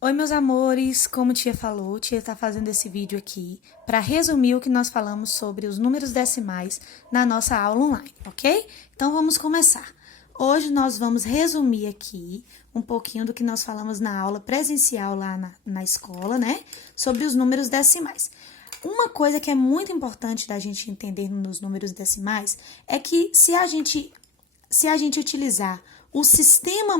Oi, meus amores, como tia falou, tia está fazendo esse vídeo aqui para resumir o que nós falamos sobre os números decimais na nossa aula online, ok? Então, vamos começar. Hoje, nós vamos resumir aqui um pouquinho do que nós falamos na aula presencial lá na escola, né? Sobre os números decimais. Uma coisa que é muito importante da gente entender nos números decimais é que se a gente utilizar o sistema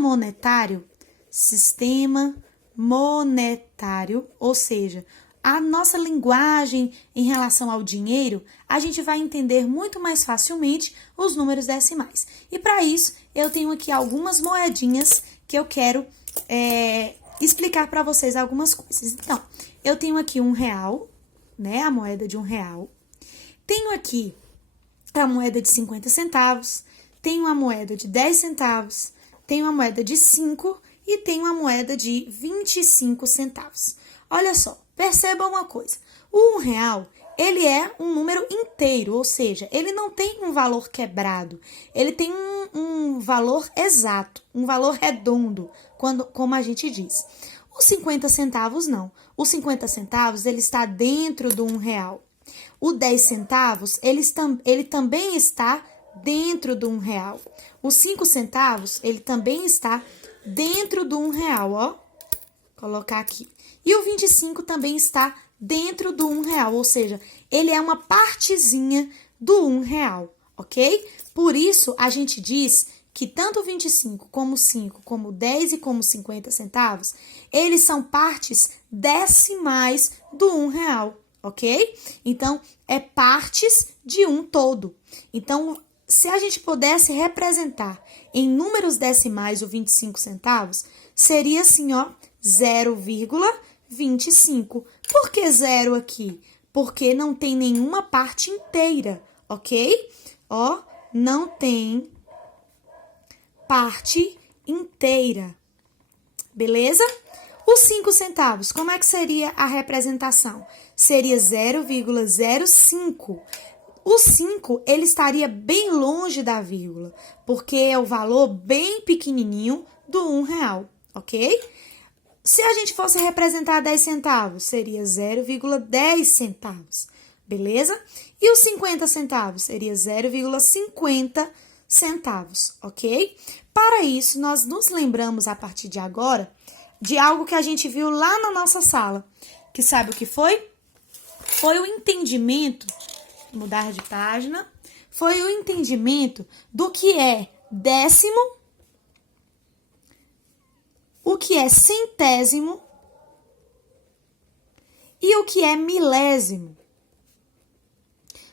monetário, ou seja, a nossa linguagem em relação ao dinheiro, a gente vai entender muito mais facilmente os números decimais. E para isso, eu tenho aqui algumas moedinhas que eu quero explicar para vocês algumas coisas. Então, eu tenho aqui R$1, né? A moeda de R$1. Tenho aqui a moeda de 50 centavos, tenho a moeda de 10 centavos, tenho a moeda de 5 e tenho a moeda de 25 centavos. Olha só, perceba uma coisa. O R$1, ele é um número inteiro, ou seja, ele não tem um valor quebrado. Ele tem um valor exato, um valor redondo, como a gente diz. Os 50 centavos, não. Os 50 centavos, ele está dentro do R$1. O 10 centavos, ele também está dentro do R$1. Os 5 centavos, ele também está dentro do R$1, ó. Colocar aqui. E o 25 também está dentro do R$1, ou seja, ele é uma partezinha do R$1, ok? Por isso, a gente diz que tanto o 25, como o 5, como o 10 e como 50 centavos, eles são partes decimais do R$1, ok? Então, é partes de um todo. Então, se a gente pudesse representar em números decimais o 25 centavos, seria assim, ó, 0,25. Por que zero aqui? Porque não tem nenhuma parte inteira, ok? Ó, não tem parte inteira, beleza? Os 5 centavos, como é que seria a representação? Seria 0,05. O 5, ele estaria bem longe da vírgula, porque é o valor bem pequenininho do R$1, ok? Se a gente fosse representar 10 centavos, seria 0,10 centavos, beleza? E os 50 centavos seria 0,50 centavos, ok? Para isso, nós nos lembramos a partir de agora de algo que a gente viu lá na nossa sala, que sabe o que foi? Foi o entendimento, mudar de página, foi o entendimento do que é décimo, o que é centésimo e o que é milésimo.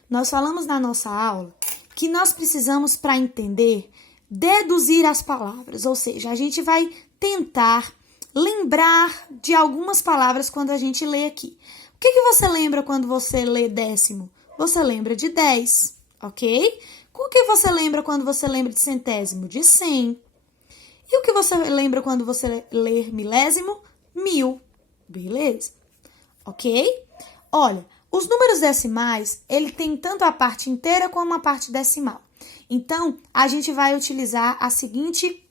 Nós falamos na nossa aula que nós precisamos, para entender, deduzir as palavras, ou seja, a gente vai tentar lembrar de algumas palavras quando a gente lê aqui. O que você lembra quando você lê décimo? Você lembra de 10, ok? O que você lembra quando você lembra de centésimo? De 100. E o que você lembra quando você lê milésimo? 1000, beleza? Ok? Olha, os números decimais, ele tem tanto a parte inteira como a parte decimal. Então, a gente vai utilizar a seguinte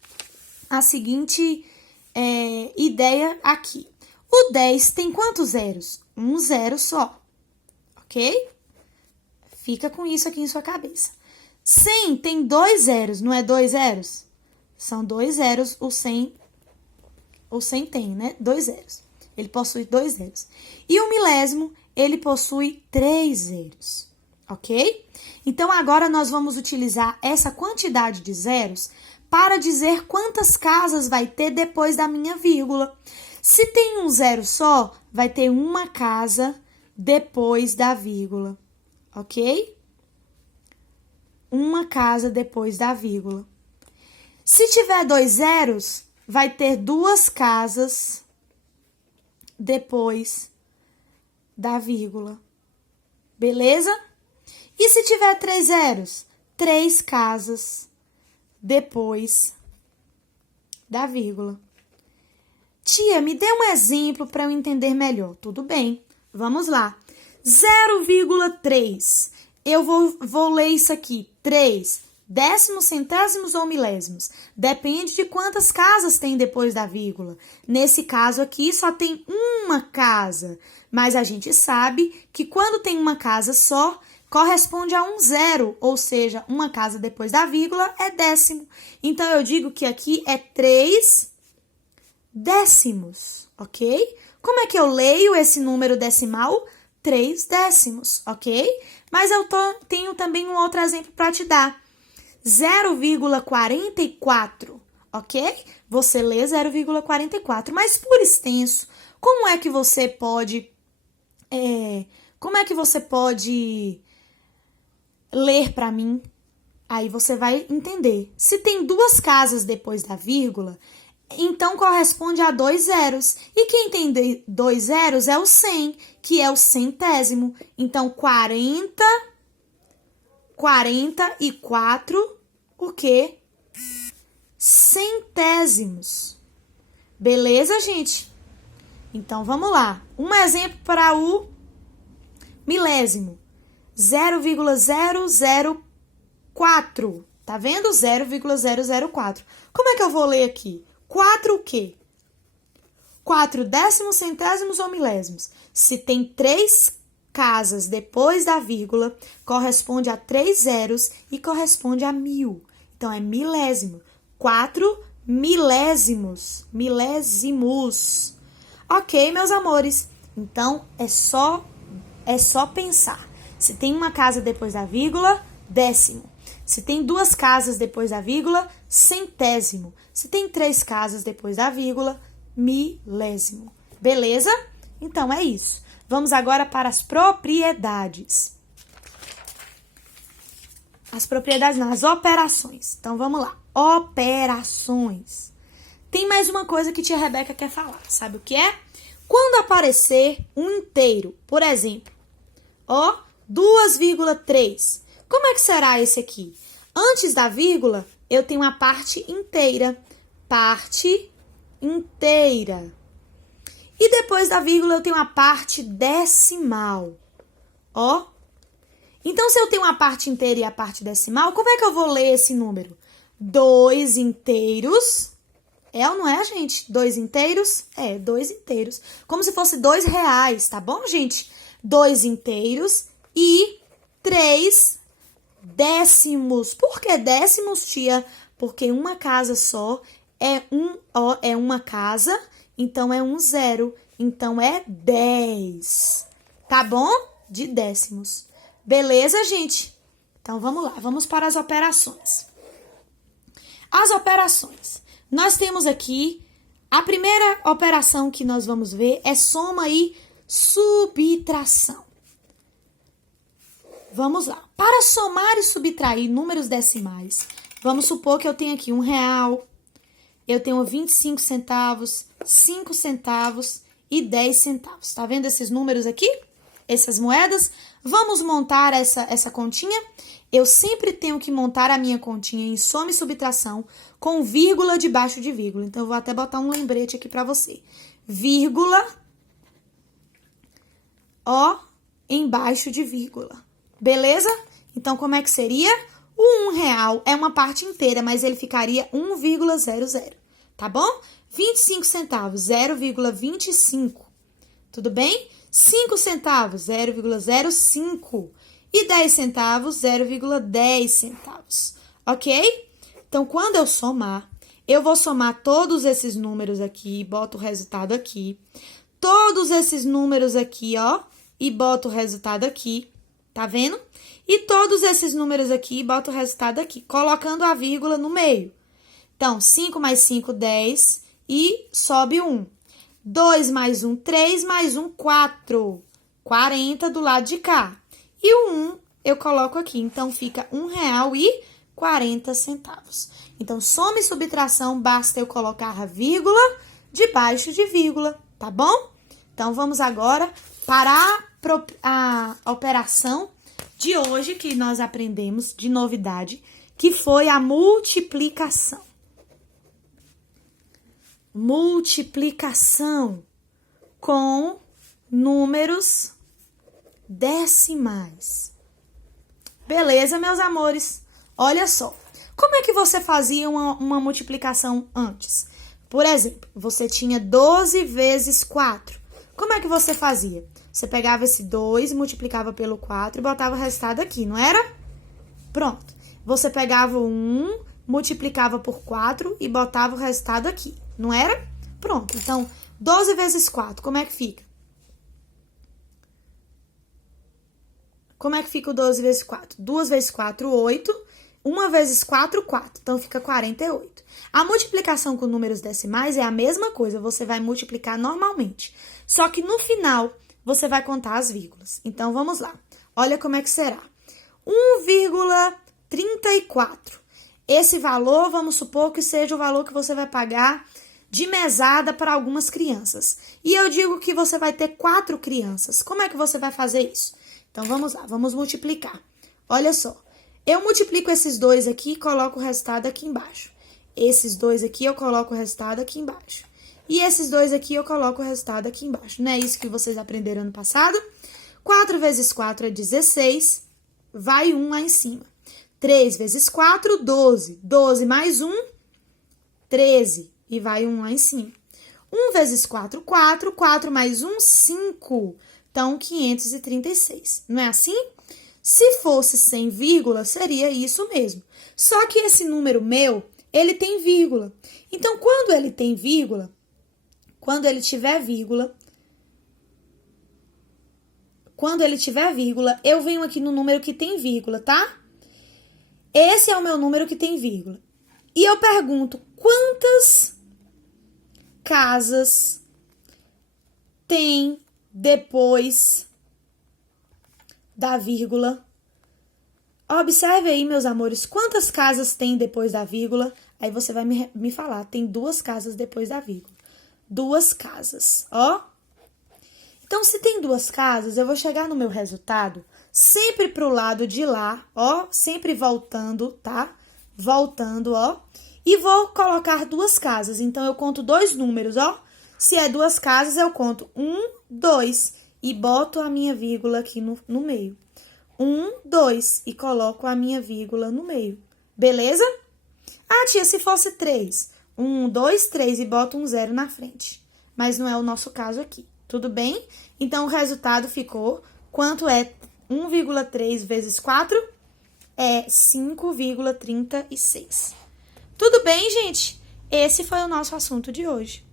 ideia aqui. O 10 tem quantos zeros? Um zero só, ok? Fica com isso aqui em sua cabeça. 100 tem 2 zeros, não é 2 zeros? São 2 zeros, o 100 tem, né? 2 zeros. Ele possui 2 zeros. E o milésimo, ele possui 3 zeros, ok? Então, agora nós vamos utilizar essa quantidade de zeros para dizer quantas casas vai ter depois da minha vírgula. Se tem um zero só, vai ter uma casa depois da vírgula, ok? Uma casa depois da vírgula. Se tiver 2 zeros, vai ter 2 casas depois da vírgula, beleza? E se tiver 3 zeros, 3 casas depois da vírgula. Tia, me dê um exemplo para eu entender melhor. Tudo bem, vamos lá. 0,3. Eu vou ler isso aqui. 3 Décimos, centésimos ou milésimos? Depende de quantas casas tem depois da vírgula. Nesse caso aqui, só tem uma casa. Mas a gente sabe que quando tem uma casa só, corresponde a um zero, ou seja, uma casa depois da vírgula é décimo. Então, eu digo que aqui é 3 décimos, ok? Como é que eu leio esse número decimal? 3 décimos, ok? Mas eu tenho também um outro exemplo para te dar. 0,44, ok? Você lê 0,44, mas por extenso, como é que você pode ler para mim? Aí você vai entender. Se tem duas casas depois da vírgula, então corresponde a 2 zeros. E quem tem 2 zeros é o 100, que é o centésimo. Então, 44, o quê? Centésimos. Beleza, gente? Então, vamos lá. Um exemplo para o milésimo. 0,004. Tá vendo? 0,004. Como é que eu vou ler aqui? 4 o quê? 4 décimos, centésimos ou milésimos? Se tem 3 casas depois da vírgula, corresponde a 3 zeros e corresponde a 1000. Então, é milésimo. 4 milésimos. Milésimos. Ok, meus amores. Então, é só pensar. Se tem uma casa depois da vírgula, décimo. Se tem duas casas depois da vírgula, centésimo. Se tem 3 casas depois da vírgula, milésimo. Beleza? Então, é isso. Vamos agora para as propriedades. As propriedades não, as operações. Então, vamos lá. Operações. Tem mais uma coisa que tia Rebeca quer falar. Sabe o que é? Quando aparecer um inteiro, por exemplo, 2,3. Como é que será esse aqui? Antes da vírgula, eu tenho a parte inteira. Parte inteira. E depois da vírgula, eu tenho a parte decimal. Então, se eu tenho a parte inteira e a parte decimal, como é que eu vou ler esse número? 2 inteiros. É ou não é, gente? 2 inteiros? É, 2 inteiros. Como se fosse R$2, tá bom, gente? 2 inteiros e 3 décimos. Por que décimos, tia? Porque uma casa só é uma casa, então é um zero. Então é 10. Tá bom? De décimos. Beleza, gente? Então vamos lá, vamos para as operações. As operações. Nós temos aqui, a primeira operação que nós vamos ver é soma e subtração. Vamos lá. Para somar e subtrair números decimais, vamos supor que eu tenho aqui R$1, eu tenho 25 centavos, 5 centavos e 10 centavos. Tá vendo esses números aqui? Essas moedas? Vamos montar essa continha? Eu sempre tenho que montar a minha continha em soma e subtração com vírgula debaixo de vírgula. Então, eu vou até botar um lembrete aqui para você. Vírgula, embaixo de vírgula. Beleza? Então, como é que seria? O R$1 é uma parte inteira, mas ele ficaria 1,00, tá bom? 25 centavos, 0,25. Tudo bem? 5 centavos, 0,05. E 10 centavos, 0,10 centavos. Ok? Então, quando eu somar, eu vou somar todos esses números aqui, boto o resultado aqui. Todos esses números aqui, e boto o resultado aqui. Tá vendo? E todos esses números aqui, boto o resultado aqui, colocando a vírgula no meio. Então, 5 mais 5, 10 e sobe 1. 2 mais 1, 3 mais 1, 4. 40 do lado de cá. E o 1 eu coloco aqui, então fica R$1,40. Então, soma e subtração, basta eu colocar a vírgula debaixo de vírgula, tá bom? Então, vamos agora para a operação de hoje que nós aprendemos de novidade, que foi a multiplicação. Multiplicação com números decimais. Beleza, meus amores? Olha só. Como é que você fazia uma multiplicação antes? Por exemplo, você tinha 12 vezes 4. Como é que você fazia? Você pegava esse 2, multiplicava pelo 4 e botava o resultado aqui, não era? Pronto. Você pegava o 1, multiplicava por 4 e botava o resultado aqui, não era? Pronto. Então, 12 vezes 4, como é que fica? Como é que fica o 12 vezes 4? 2 vezes 4, 8. 1 vezes 4, 4. Então, fica 48. A multiplicação com números decimais é a mesma coisa. Você vai multiplicar normalmente. Só que no final, você vai contar as vírgulas. Então, vamos lá. Olha como é que será. 1,34. Esse valor, vamos supor que seja o valor que você vai pagar de mesada para algumas crianças. E eu digo que você vai ter 4 crianças. Como é que você vai fazer isso? Então, vamos lá, vamos multiplicar. Olha só, eu multiplico esses dois aqui e coloco o resultado aqui embaixo. Esses dois aqui eu coloco o resultado aqui embaixo. E esses dois aqui eu coloco o resultado aqui embaixo. Não é isso que vocês aprenderam ano passado? 4 vezes 4 é 16, vai 1 lá em cima. 3 vezes 4, 12. 12 mais 1, 13. E vai 1 lá em cima. 1 vezes 4, 4. 4 mais 1, 5. Então, 536. Não é assim? Se fosse sem vírgula, seria isso mesmo. Só que esse número meu, ele tem vírgula. Então, quando ele tem vírgula, quando ele tiver vírgula, eu venho aqui no número que tem vírgula, tá? Esse é o meu número que tem vírgula. E eu pergunto, quantas casas tem depois da vírgula? Observe aí, meus amores, quantas casas tem depois da vírgula? Aí você vai me falar, tem 2 casas depois da vírgula. 2 casas, ó. Então, se tem 2 casas, eu vou chegar no meu resultado sempre pro lado de lá, ó, sempre voltando, tá? Voltando, ó. E vou colocar 2 casas. Então, eu conto 2 números, ó. Se é 2 casas, eu conto 1, 2 e boto a minha vírgula aqui no meio. 1, 2 e coloco a minha vírgula no meio. Beleza? Ah, tia, se fosse 3. 1, 2, 3 e boto um 0 na frente. Mas não é o nosso caso aqui. Tudo bem? Então, o resultado ficou, quanto é 1,3 vezes 4? É 5,36. Tudo bem, gente? Esse foi o nosso assunto de hoje.